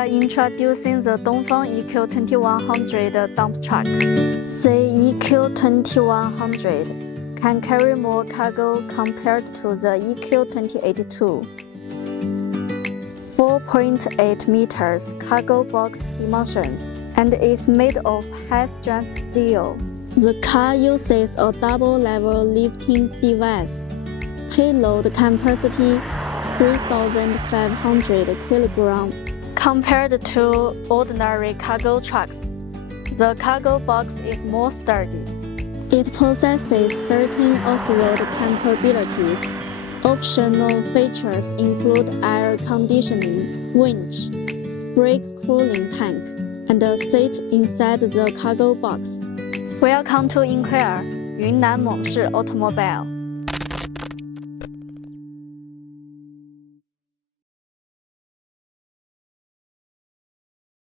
are introducing the Dongfeng EQ2100 dump truck. The EQ2100 can carry more cargo compared to the EQ2082. 4.8 meters cargo box dimensions and is made of high-strength steel. The car uses a double-level lifting device. Payload capacity 3,500 kilograms. Compared to ordinary cargo trucks, the cargo box is more sturdy. It possesses certain off-road capabilities. Optional features include air conditioning, winch, brake cooling tank, and a seat inside the cargo box. Welcome to inquire 云南猛士 Automobile.